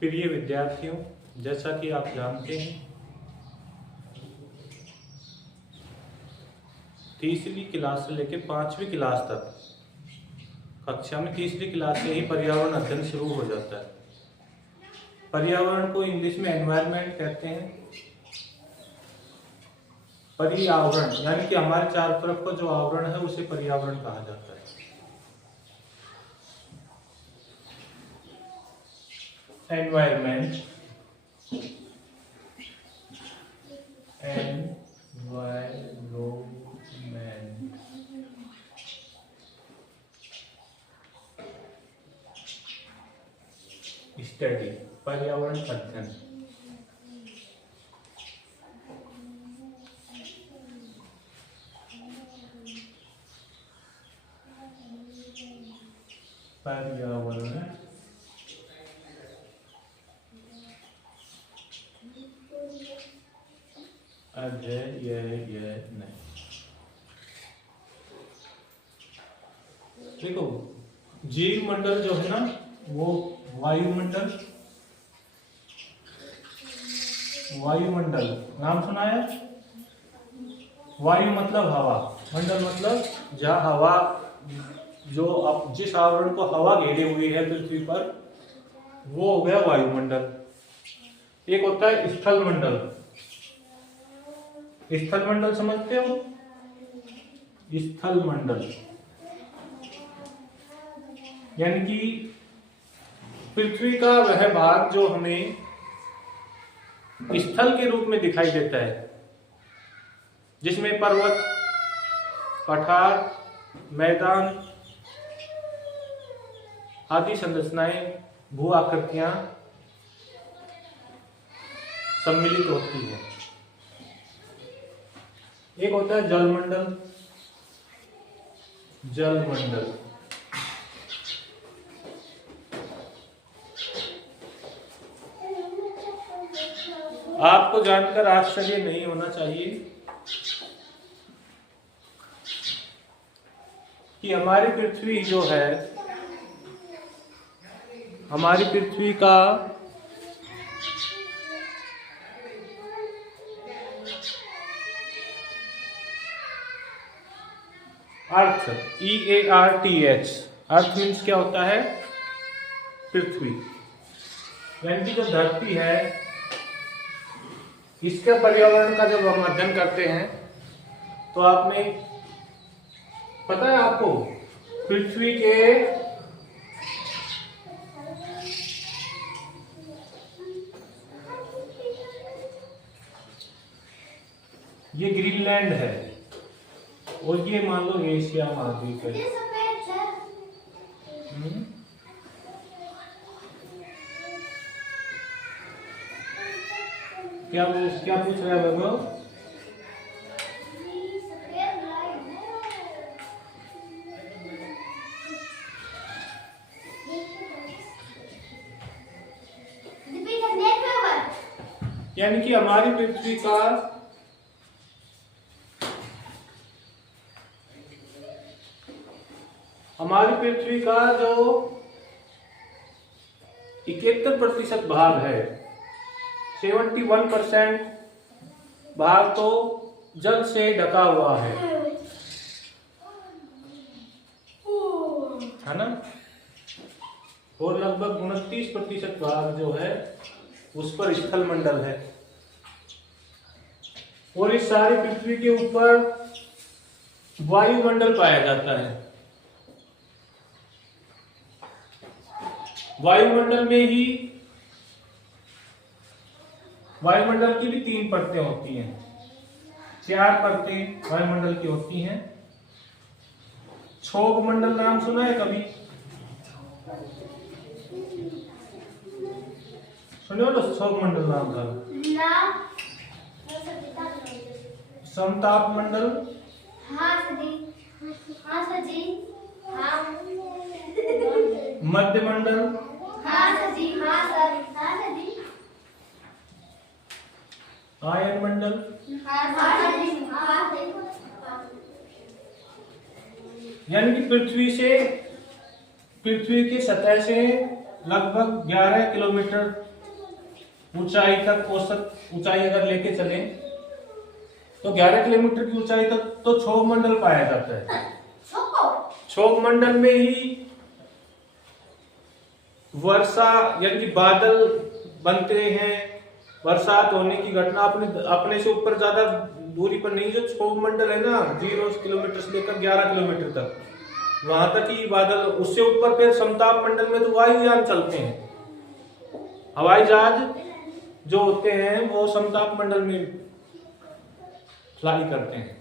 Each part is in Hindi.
प्रिय विद्यार्थियों, जैसा कि आप जानते हैं, तीसरी क्लास से लेकर 5वीं क्लास तक कक्षा में तीसरी क्लास से ही पर्यावरण अध्ययन शुरू हो जाता है। पर्यावरण को इंग्लिश में एनवायरनमेंट कहते हैं। पर्यावरण यानी कि हमारे चारों तरफ का जो आवरण है उसे पर्यावरण कहा जाता है। एनवायरमेंट, स्टडी, पर्यावरण अध्ययन। पर्यावरण अध्ययन। देखो, जीव मंडल जो है ना, वो वायुमंडल नाम सुना है? वायु मतलब हवा, मंडल मतलब जहाँ हवा, जो अब जिस आवरण को हवा घेरे हुई है पृथ्वी पर, वो हो गया वायुमंडल। एक होता है स्थल मंडल। स्थल मंडल समझते हो? स्थल मंडल यानी कि पृथ्वी का वह भाग जो हमें स्थल के रूप में दिखाई देता है, जिसमें पर्वत, पठार, मैदान आदि संरचनाएं, भू आकृतियां सम्मिलित होती हैं। एक होता है जलमंडल। आपको जानकर आश्चर्य नहीं होना चाहिए कि हमारी पृथ्वी जो है, हमारी पृथ्वी का अर्थ, EARTH, अर्थ मीन्स क्या होता है? पृथ्वी। यानी कि जो धरती है, इसके पर्यावरण का जब हम अध्ययन करते हैं तो आपने, पता है आपको, पृथ्वी के ये ग्रीनलैंड है और ये मान लो एशिया महाद्वीप है। क्या पूछ रहा है वैभव? यानी कि हमारी पृथ्वी का जो 71% भाग है, 71% भाग तो जल से ढका हुआ है ना? और लगभग 29% भाग जो है उस पर स्थल मंडल है। और इस सारी पृथ्वी के ऊपर वायुमंडल पाया जाता है। वायुमंडल की भी 3 परतें होती हैं, 4 परतें वायुमंडल की होती हैं। क्षोभ मंडल नाम सुना है कभी? सुनो तो, क्षोभ मंडल नाम था। समताप मंडल, मध्य मंडल, आयन मंडल, यानी कि पृथ्वी के सतह से लगभग 11 किलोमीटर ऊंचाई तक औसत ऊंचाई अगर लेके चले तो 11 किलोमीटर की ऊंचाई तक तो क्षोभ मंडल पाया जाता है। क्षोभ मंडल में ही वर्षा यानी कि बादल बनते हैं, बरसात होने की घटना अपने से ऊपर ज्यादा दूरी पर नहीं। जो क्षोभ मंडल है ना 0 किलोमीटर से लेकर 11 किलोमीटर तक, वहां तक ही बादल, उससे ऊपर फिर समताप मंडल में तो वायुयान चलते हैं। हवाई जहाज जो होते हैं वो समताप मंडल में फ्लाई करते हैं।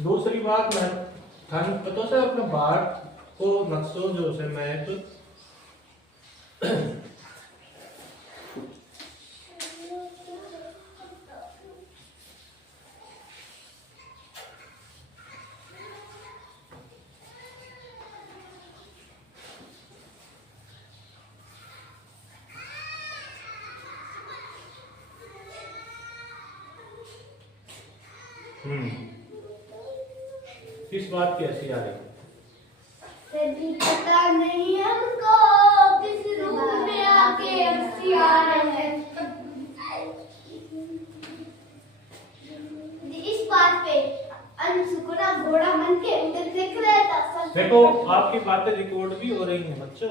दूसरी बात मैं पता से अपने भारत को नक्शों जो से मैप किस बात की ऐसी आ रही भी पता नहीं हमको किस रूप में आके हंसी आ रहे हैं। इस बात पे अंशु को ना घोड़ा मन के उधर देख रहा था। देखो आपकी बातें रिकॉर्ड भी हो रही हैं बच्चों,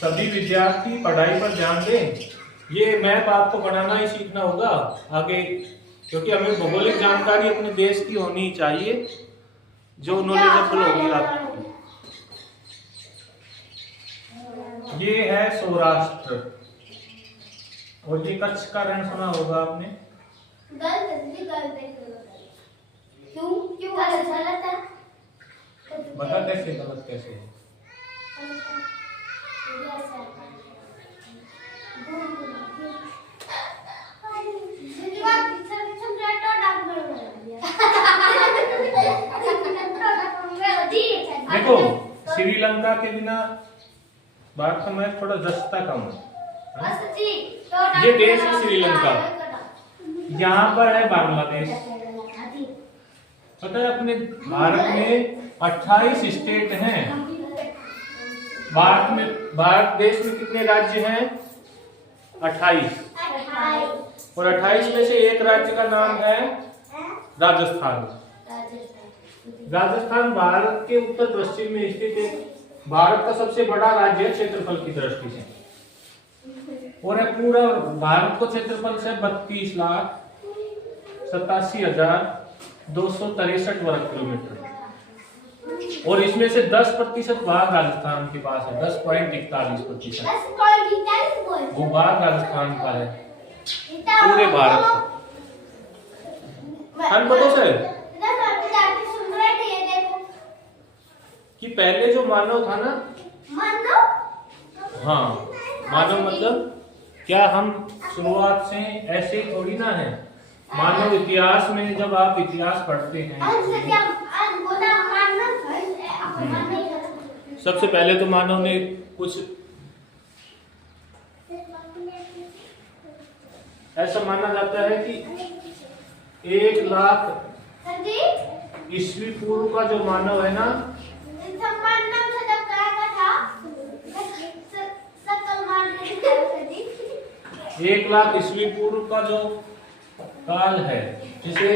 सभी विद्यार्थी पढ़ाई पर ध्यान दें। ये मैप आपको बनाना ही सीखना होगा आगे, क्योंकि हमें भौगोलिक जानकारी अपने देश की होनी चाहिए जो नॉलेजेबल होगी आपकी। ये है सौराष्ट्र और ये कच्छ का रण सुना होगा आपने। क्यों क्यों गलत है? बता कैसे गलत कैसे है? देखो श्रीलंका के बिना भारत का मैच थोड़ा दस्ता कम है। ये देश है श्रीलंका, यहाँ पर है बांग्लादेश। पता है अपने भारत में 28 स्टेट हैं। भारत देश में कितने राज्य हैं? 28। और 28 में से एक राज्य का नाम है राजस्थान। राजस्थान भारत के उत्तर पश्चिम में स्थित एक भारत का सबसे बड़ा राज्य है क्षेत्रफल की दृष्टि से, और पूरा भारत को क्षेत्रफल से 32,87,263 वर्ग किलोमीटर, और इसमें से 10% भाग राजस्थान के पास है। 10.41% भूभाग राजस्थान का है पूरे भारत का। पता से कि पहले जो मानव था ना, हाँ मानव मतलब क्या, हम शुरुआत से ऐसे थोड़ी ना है। मानव इतिहास में जब आप इतिहास पढ़ते हैं, सबसे पहले तो मानव ने कुछ ऐसा माना जाता है कि 1 लाख ईस्वी पूर्व का जो मानव है ना, 1 लाख ईस्वी पूर्व का जो काल है, जिसे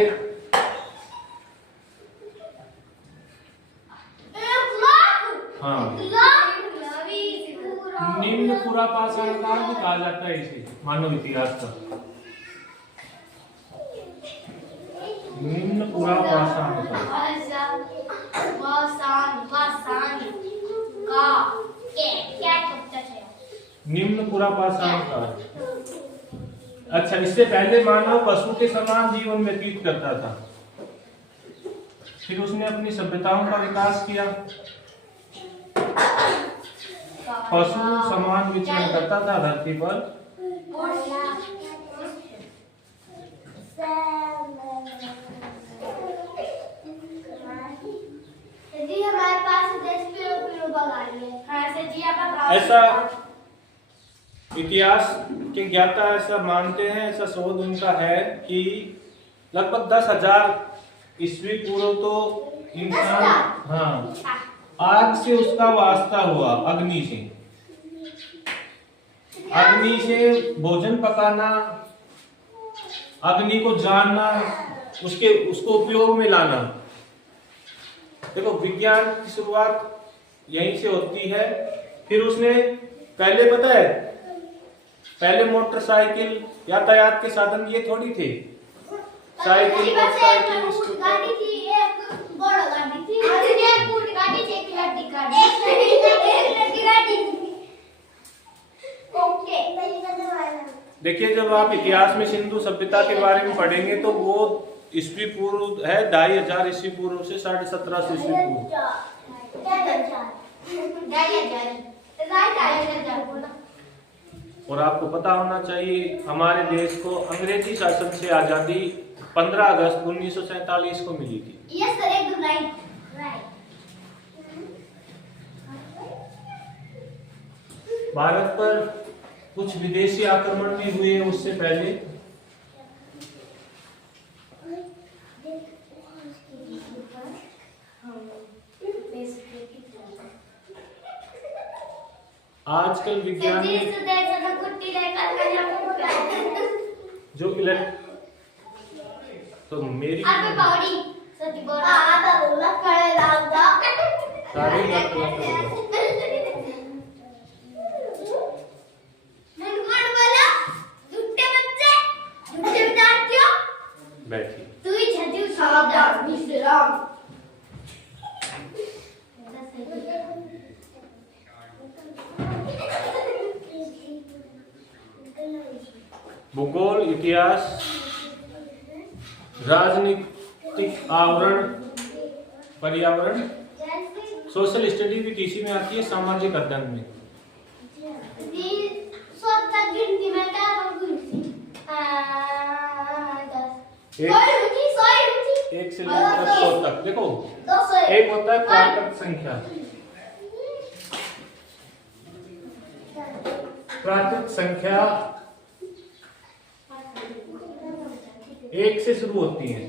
हाँ निम्न पुरापाषाण काल भी कहा जाता है इसे, मानव इतिहास का निम्न पुरापाषाण काल। निम्न पुरापाषाण काल। अच्छा, इससे पहले मानव पशु के समान जीवन व्यतीत करता था, फिर उसने अपनी सभ्यताओं का विकास किया। पशु समान विचरण करता था धरती पर। हमारे पास ऐसा इतिहास के ज्ञाता ऐसा मानते हैं, ऐसा शोध उनका है कि लगभग 10,000 ईस्वी पूर्व तो इंसान, हाँ, आग से उसका वास्ता हुआ, अग्नि से। अग्नि से भोजन पकाना, अग्नि को जानना, उसको उपयोग में लाना। देखो विज्ञान की शुरुआत यहीं से होती है। फिर उसने पहले पता है, पहले मोटरसाइकिल यातायात के साधन ये थोड़ी थे। साइकिल, मोटरसाइकिल, गाड़ी थी, एक बड़ा गाड़ी थी, एक बूढ़ी गाड़ी थी, एक लड़की गाड़ी, एक लड़की गाड़ी। ओके। देखिए जब आप इतिहास में सिंधु सभ्यता के बारे में पढ़ेंगे तो वो ईस्वी पूर्व है 2500 ईस्वी पूर्व से 1750 ईस्वी पूर्व। और आपको पता होना चाहिए हमारे देश को अंग्रेजी शासन से आजादी 15 अगस्त 1947 को मिली थी। यस सर, एकदम राइट। भारत पर कुछ विदेशी आक्रमण भी हुए उससे पहले। आजकल विज्ञान में जो तो मेरी बैठी भूगोल, इतिहास, राजनीतिक आवरण, पर्यावरण, सोशल स्टडी भी किसी में आती है, सामाजिक अध्ययन में। एक से लेकर 100 तक। देखो एक होता है प्राकृत संख्या। प्राकृत संख्या 1 से शुरू होती है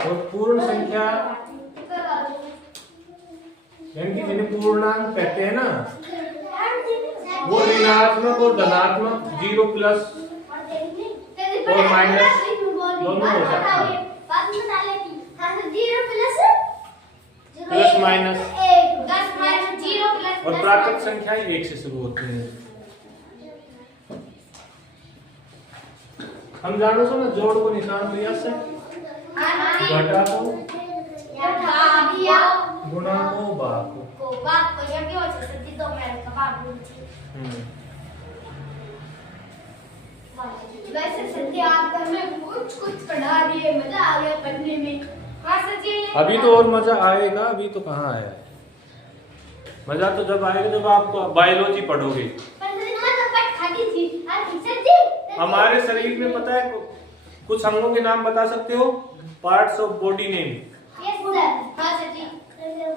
और पूर्ण संख्या यानी कि जिन्हें पूर्णांक कहते हैं ना, वो ऋणात्मक और धनात्मक 0 प्लस और माइनस दोनों हो सकता है। प्लस माइनस और प्राकृत संख्याएं 1 से शुरू होती हैं। हम जानो सो ना, जोड़ को निशान लिया से, घटा को, गुणा को, भाग को। वैसे संध्या आप हमें कुछ पढ़ा दिए, मजा आ गया पढ़ने में। अभी तो और मजा आएगा, अभी तो कहाँ आया है मजा। तो जब आएगा जब आप बायोलॉजी पढ़ोगे। हमारे शरीर में पता है कुछ अंगों के नाम बता सकते हो? Parts of body name. Yes sir. हाँ सर जी।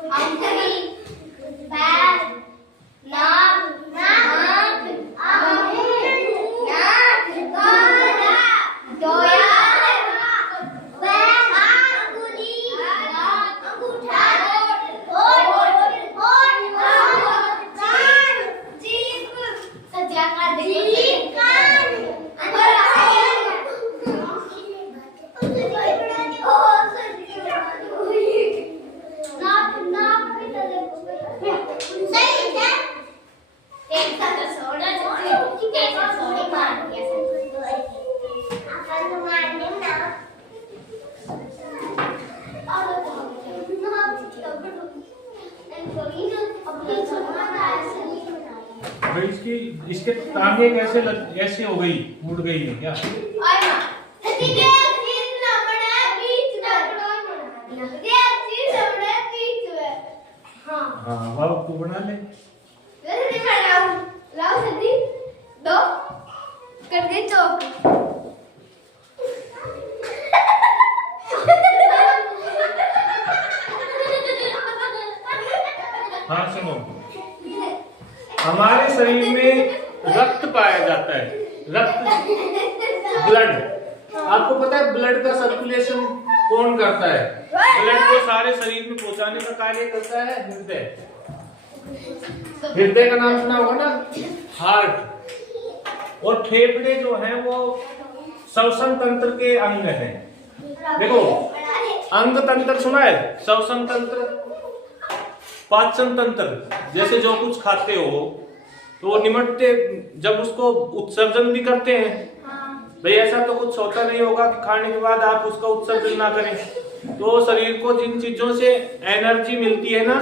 आंखें, पैर, नाक, आँख, इसके टांगे कैसे ऐसे हो गई, मुड़ गई है क्या? हाँ बाबू तू बना ले। दो कर दे चौक। हाँ सुनो, हमारे शरीर में रक्त पाया जाता है, रक्त, ब्लड। आपको पता है ब्लड का सर्कुलेशन कौन करता है? ब्लड को सारे शरीर में पहुंचाने का कार्य करता है हृदय। हृदय का नाम सुना होगा ना, हार्ट। और फेफड़े जो हैं वो श्वसन तंत्र के अंग हैं। देखो, अंग तंत्र सुना है, श्वसन तंत्र, पाचन तंत्र। जैसे जो कुछ खाते हो तो वो निमटते, जब उसको उत्सर्जन भी करते हैं भाई, ऐसा तो कुछ होता नहीं होगा कि खाने के बाद आप उसका उत्सर्जन ना करें। तो शरीर को जिन चीजों से एनर्जी मिलती है ना,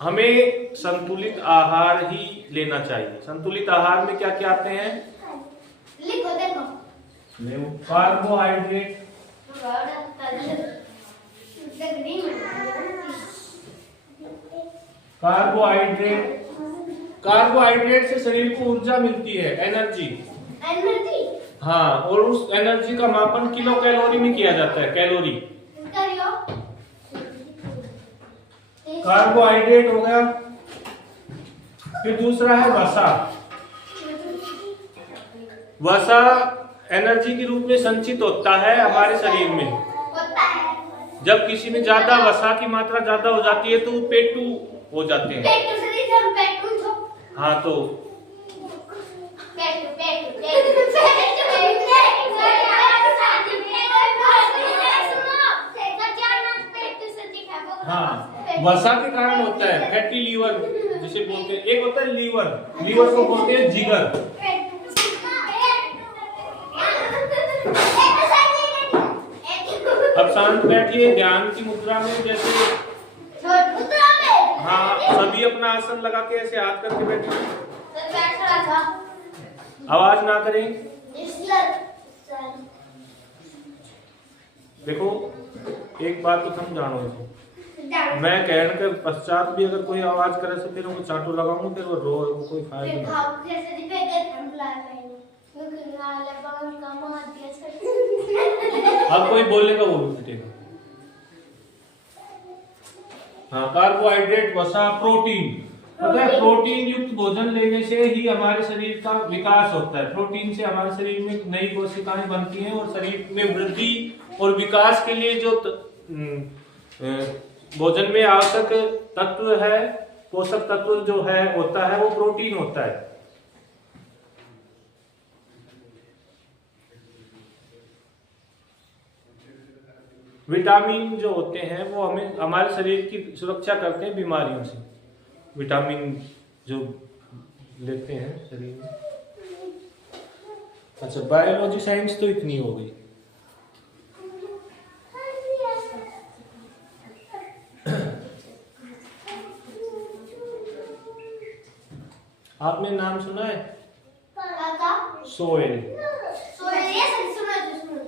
हमें संतुलित आहार ही लेना चाहिए। संतुलित आहार में क्या क्या आते हैं, लिखो देखो। कार्बोहाइड्रेट, कार्बोहाइड्रेट से शरीर को ऊर्जा मिलती है, एनर्जी। हाँ, और उस एनर्जी का मापन किलो कैलोरी में किया जाता है, कैलोरी। कार्बोहाइड्रेट हो गया। फिर दूसरा है वसा। वसा एनर्जी के रूप में संचित होता है हमारे शरीर में। जब किसी में ज्यादा वसा की मात्रा ज्यादा हो जाती है तो वो पेटू हो जाते हैं। हाँ, तो हाँ, वसा के कारण होता है फैटी लीवर जिसे बोलते हैं। एक होता है लीवर, लीवर को बोलते हैं जिगर। अब शांत बैठिए ध्यान की मुद्रा में। जैसे हाँ, सभी अपना आसन लगा के ऐसे हाथ करके बैठिए, आवाज ना करें। देखो, एक बात तो तुम जानो, मैं कहने के पश्चात भी अगर कोई आवाज करे तो फिर वो चाटू लगाऊंगा, फिर वो रो, वो कोई फायदा नहीं। अब कोई बोलेगा वो भी पिटेगा। हाँ, कार्बोहाइड्रेट, वसा, प्रोटीन। पता है, प्रोटीन युक्त भोजन लेने से ही हमारे शरीर का विकास होता है। प्रोटीन से हमारे शरीर में नई कोशिकाएं बनती हैं और शरीर में वृद्धि और विकास के लिए जो भोजन में आवश्यक तत्व है, पोषक तत्व जो है होता है, वो प्रोटीन होता है। विटामिन जो होते हैं वो हमें, हमारे शरीर की सुरक्षा करते हैं बीमारियों से। विटामिन जो लेते हैं शरीर में। अच्छा, बायोलॉजी साइंस तो इतनी हो गई। आपने नाम सुना है सोइल?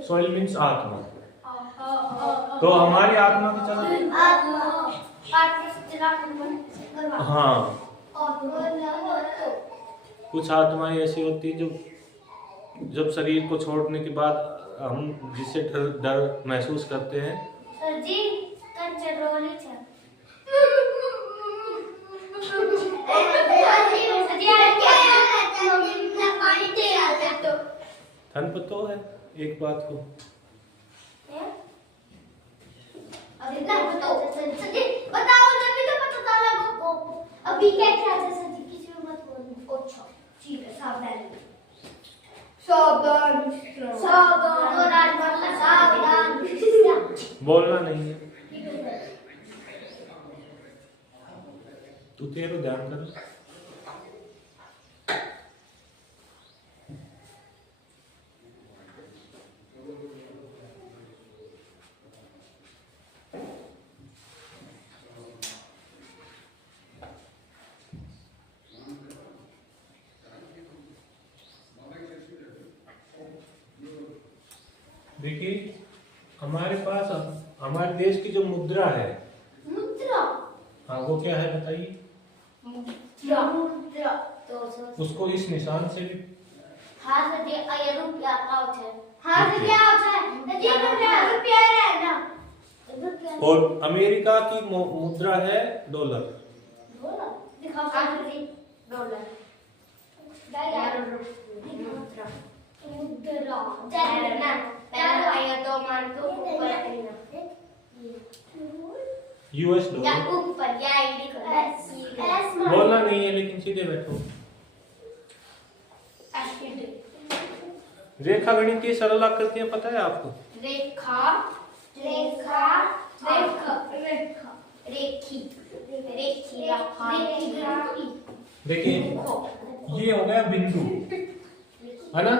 सोइल मीन्स आत्मा। तो हमारी आत्मा की चला, हाँ, कुछ आत्माएं ऐसी होती है जो जब शरीर को छोड़ने के बाद हम जिससे डर महसूस करते हैं। धन पतो है एक बात को, बताओ जब भी तो पता लगा अभी क्या क्या जैसे किसी को मत बोलना। अच्छा ठीक है, सावधान सावधान सावधान सावधान, बोलना नहीं है। तू तेरे ध्यान कर। देखिए, हमारे पास हमारे देश की जो मुद्रा है, मुद्रा, हाँ, वो क्या है बताइए? मुद्रा तो उसको इस निशान से भी हाथ से ये रुपया का होता है, हाथ से क्या होता है? ये रुपया है ना। और अमेरिका की मुद्रा है डॉलर। डॉलर दिखाओ, डॉलर मुद्रा मुद्रा, पहले आया तो मान को ऊपर यूएस या डॉलर। ऊपर या एस बोलना नहीं है लेकिन सीधे बैठो। रेखा गणितीय सरल आकृतियां पता है आपको? रेखा रेखा रेखा रेखा रेखी रेखी रेखी। देखिए ये हो गया बिंदु, है ना?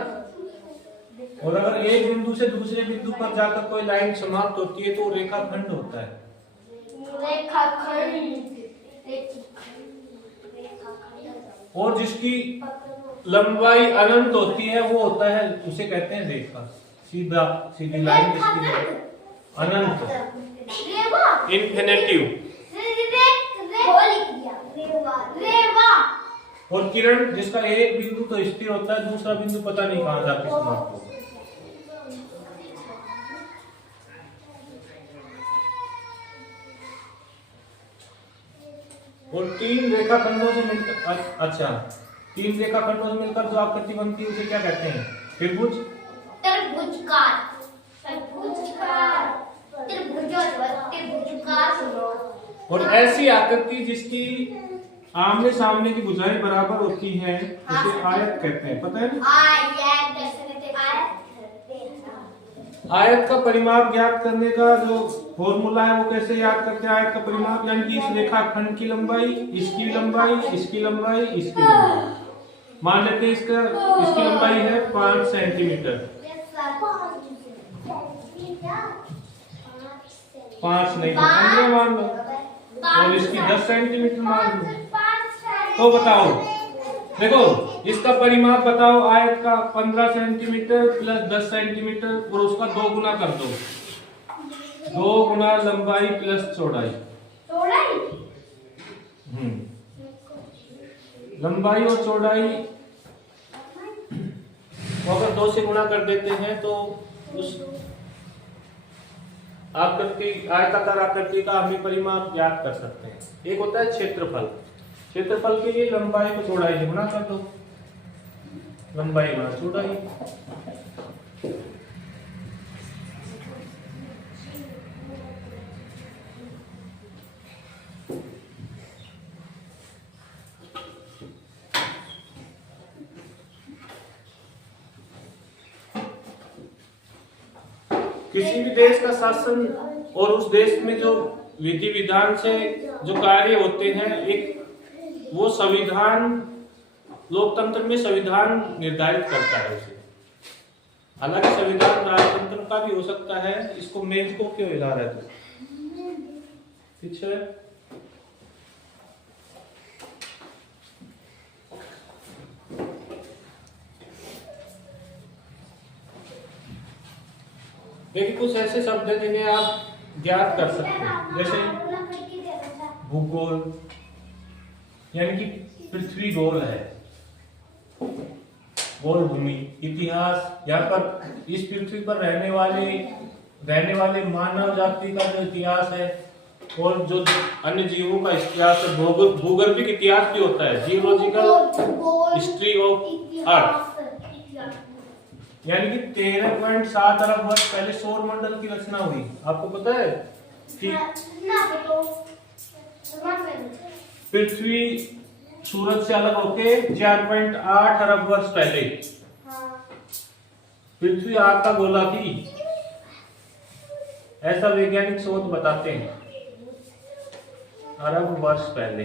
और अगर एक बिंदु से दूसरे बिंदु पर जाकर कोई लाइन समाप्त होती है तो रेखाखंड होता है। और जिसकी लंबाई अनंत होती है वो होता है, उसे कहते हैं रेखा। सीधा सीधी लाइन जिसकी अनंत, इन्फिनिटिव। और किरण जिसका एक बिंदु तो स्थिर होता है, दूसरा बिंदु पता नहीं कहां जाके समाप्त होगा। और तीन रेखाखंडों से मिलकर, अच्छा, तीन रेखाखंडों से मिलकर जो आकृति बनती है उसे क्या कहते हैं? त्रिभुज, त्रिभुजकार, त्रिभुजकार, त्रिभुजकार। और ऐसी आकृति जिसकी आमने सामने की भुजाएं बराबर होती हैं उसे आयत कहते हैं। पता है ना? आयत का परिमाप ज्ञात करने का जो फॉर्मूला है वो कैसे याद करते हैं? आयत का परिमाप यानी कि इस रेखाखंड की लंबाई, इसकी लंबाई, इसकी लंबाई, इसकी लंबाई। मान लेते हैं इसकी लंबाई है 5 सेंटीमीटर, 5 नहीं 15 मान लो, और इसकी 10 सेंटीमीटर मान लो। तो बताओ, देखो इसका परिमाप बताओ आयत का 15 सेंटीमीटर प्लस 10 सेंटीमीटर, और उसका 2 गुना कर दो, 2 गुना लंबाई प्लस चौड़ाई। लंबाई और चौड़ाई को अगर 2 से गुणा कर देते हैं तो उस आकृति, आयताकार आकृति का हम परिमाप ज्ञात कर सकते हैं। एक होता है क्षेत्रफल, क्षेत्रफल के लिए लंबाई को चौड़ाई से गुणा कर दो, लंबाई गुणा चौड़ाई। किसी भी देश का शासन और उस देश में जो विधि विधान से जो कार्य होते हैं, एक वो संविधान, लोकतंत्र में संविधान निर्धारित करता है उसे। हालांकि संविधान राजतंत्र का भी हो सकता है। इसको मेज को क्यों हिला रहा है? पीछे देखिए कुछ ऐसे शब्द हैं जिन्हें आप ज्ञात कर सकते हैं, जैसे भूगोल यानी कि पृथ्वी गोल है, गोल भूमि। इतिहास, यहाँ पर इस पृथ्वी पर रहने वाले मानव जाति का जो इतिहास है, और जो अन्य जीवों का इतिहास है। भूगर्भिक इतिहास भी होता है, जियोलॉजिकल हिस्ट्री ऑफ अर्थ, यानी कि 13.7 अरब वर्ष पहले सौर मंडल की रचना हुई। आपको पता है? पृथ्वी सूरज से अलग होके 4.8 अरब वर्ष पहले पृथ्वी आग का गोला थी, ऐसा वैज्ञानिक शोध बताते हैं। अरब वर्ष पहले।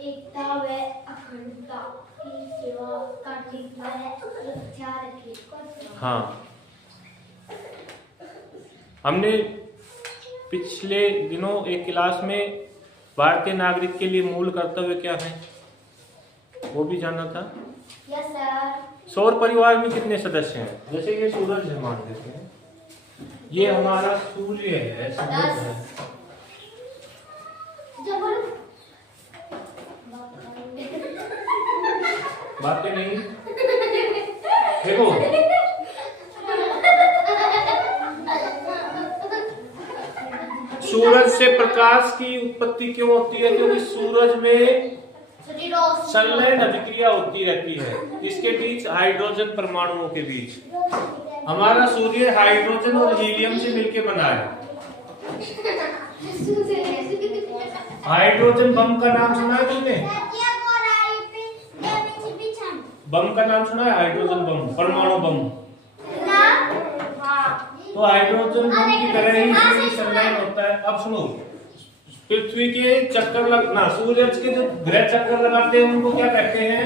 एकता व अखंडता की सेवा करने व रक्षा रखे। हाँ, हमने पिछले दिनों एक क्लास में भारतीय नागरिक के लिए मूल कर्तव्य क्या है वो भी जाना था। Yes sir. सौर परिवार में कितने सदस्य हैं? जैसे ये सूरज है, मान लेते हैं ये हमारा सूर्य है, सूरज है। बातें नहीं, देखो सूरज से प्रकाश की उत्पत्ति क्यों होती है? क्योंकि सूरज में संलयन अभिक्रिया होती रहती है, इसके बीच हाइड्रोजन परमाणुओं के बीच। हमारा सूर्य हाइड्रोजन और हीलियम से मिलकर बना है। हाइड्रोजन बम का नाम सुना है तुमने? बम का नाम सुना है? हाइड्रोजन बम, परमाणु बम। तो हाइड्रोजन बम की तरह ही संलयन होता है। अब सुनो, पृथ्वी के चक्कर लगना, सूरज के जो ग्रह चक्कर लगाते हैं उनको क्या कहते हैं?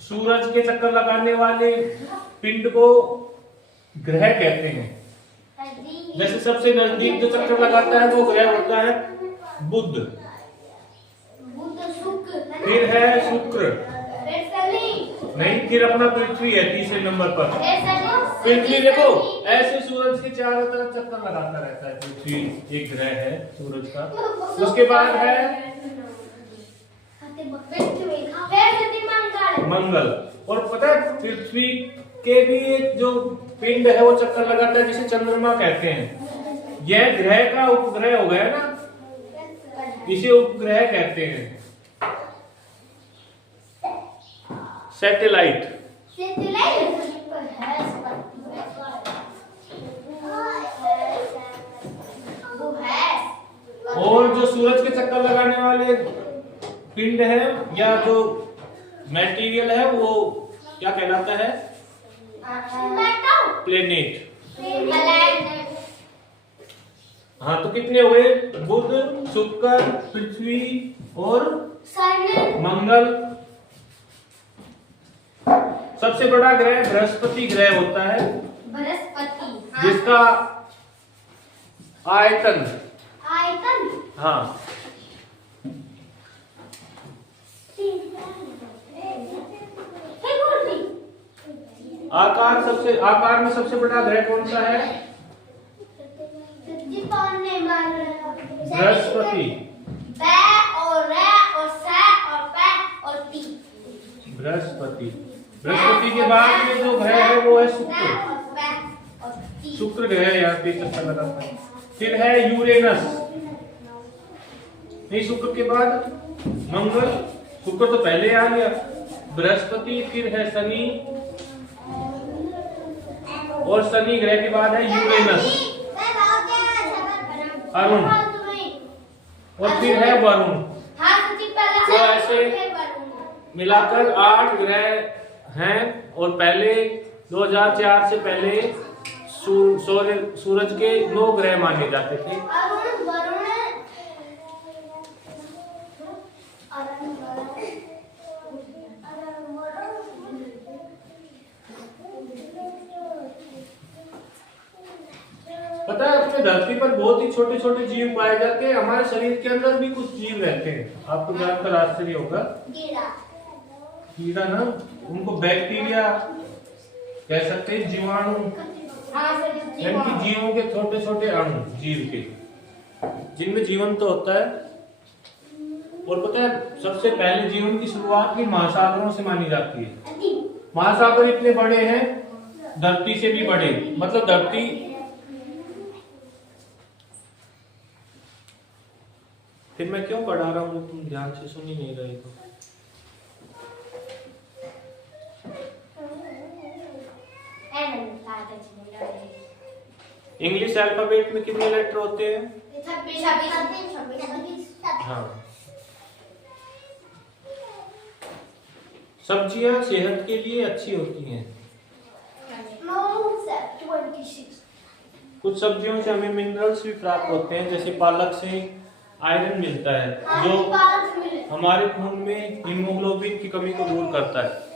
सूरज के चक्कर लगाने वाले पिंड को ग्रह कहते हैं। जैसे सबसे नजदीक जो चक्कर लगाता है वो ग्रह होता है बुध, फिर है शुक्र, नहीं, फिर अपना पृथ्वी है तीसरे नंबर पर। पृथ्वी देखो ऐसे सूरज के चारों तरफ चक्कर लगाता रहता है। पृथ्वी एक ग्रह है सूरज का। उसके बाद है मंगल। और पता है पृथ्वी के भी एक जो पिंड है वो चक्कर लगाता है जिसे चंद्रमा कहते हैं। यह ग्रह का उपग्रह हो गया ना, इसे उपग्रह कहते हैं। सैटेलाइट। और जो सूरज के चक्कर लगाने वाले पिंड है या जो मटेरियल है वो क्या कहलाता है? प्लेनेट। हाँ, तो कितने हुए? बुध, शुक्र, पृथ्वी और मंगल। सबसे बड़ा ग्रह बृहस्पति ग्रह होता है, जिसका आयतन, हाँ, आकार में सबसे बड़ा ग्रह कौन सा है? बृहस्पति। बृहस्पति के बाद में जो ग्रह है वो है शुक्र। शुक्र ग्रह यहाँ पे चक्कर लगाता है। फिर है यूरेनस, नहीं, शुक्र के बाद मंगल, शुक्र तो पहले आ गया, बृहस्पति, फिर है शनि, और शनि ग्रह के बाद है यूरेनस, अरुण, और फिर है वरुण। तो ऐसे मिलाकर 8 ग्रह हैं। और पहले 2004 से पहले सूरज के 9 ग्रह माने जाते थे। पता है अपने धरती पर बहुत ही छोटे छोटे जीव पाए जाते हैं। हमारे शरीर के अंदर भी कुछ जीव रहते हैं, आपको जानकर आश्चर्य होगा। कीड़ा ना, उनको बैक्टीरिया कह सकते हैं, जीवाणु, यानी कि जीवों के छोटे छोटे अणु, जीव के, जिनमें जीवन तो होता है। और पता है सबसे पहले जीवन की शुरुआत भी महासागरों से मानी जाती है। महासागर इतने बड़े हैं, धरती से भी बड़े, मतलब धरती फिर मैं क्यों पढ़ा रहा हूँ, तुम ध्यान से सुन ही नहीं रहे। तो इंग्लिश अल्फाबेट में कितने लेटर होते हैं? 26। हाँ। सब्जियां सेहत के लिए अच्छी होती हैं। कुछ सब्जियों से हमें मिनरल्स भी प्राप्त होते हैं, जैसे पालक से आयरन मिलता है जो हमारे खून में हीमोग्लोबिन की कमी को दूर करता है।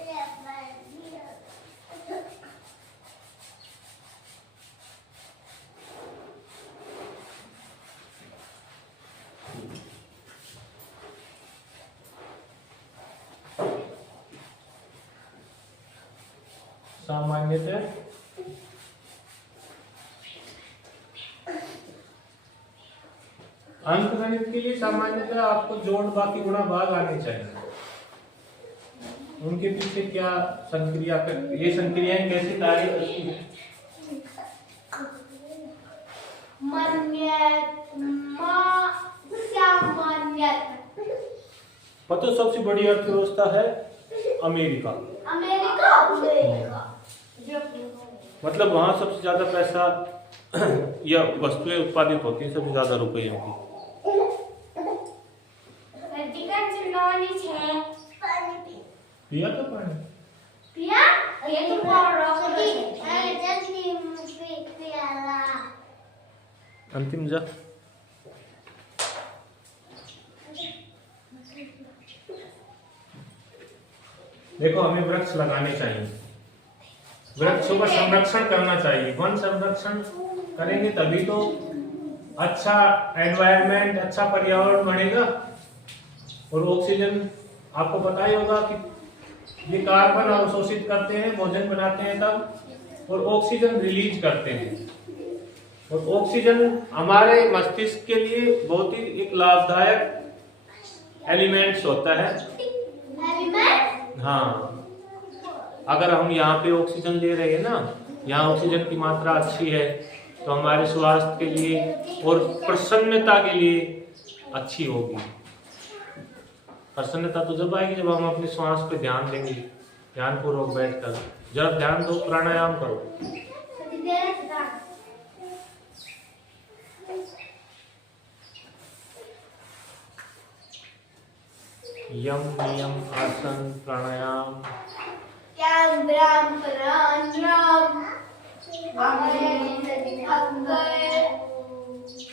सामान्यतः अंकगणित के लिए सामान्यतः आपको जोड़ बाकी गुणा भाग आने चाहिए। उनके पीछे क्या संक्रिया कर, ये संक्रियाएं कैसे कार्य करती हैं। पता सबसे बड़ी अर्थव्यवस्था है अमेरिका। मतलब वहाँ सबसे ज्यादा पैसा या वस्तुएं उत्पादित होती हैं, सबसे ज्यादा रुपये की। पिया तो पानी अंतिम जा। देखो, हमें वृक्ष लगाने चाहिए, वृक्षों का संरक्षण करना चाहिए। वन संरक्षण करेंगे तभी तो अच्छा एनवायरनमेंट, अच्छा पर्यावरण बनेगा। और ऑक्सीजन, आपको पता ही होगा कि ये कार्बन अवशोषित करते हैं, भोजन बनाते हैं तब, और ऑक्सीजन रिलीज करते हैं। और ऑक्सीजन हमारे मस्तिष्क के लिए बहुत ही एक लाभदायक एलिमेंट्स होता है। हाँ, अगर हम यहाँ पे ऑक्सीजन ले रहे हैं ना, यहाँ ऑक्सीजन की मात्रा अच्छी है, तो हमारे स्वास्थ्य के लिए और प्रसन्नता के लिए अच्छी होगी। प्रसन्नता तो जब आएगी जब हम अपने श्वास पे ध्यान देंगे, ध्यानपूर्वक बैठकर। जब ध्यान दो, प्राणायाम करो। यम नियम आसन प्राणायाम।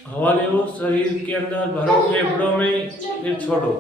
हवा ले लो, शरीर के अंदर भरो, फेफड़ों में, फिर छोड़ो।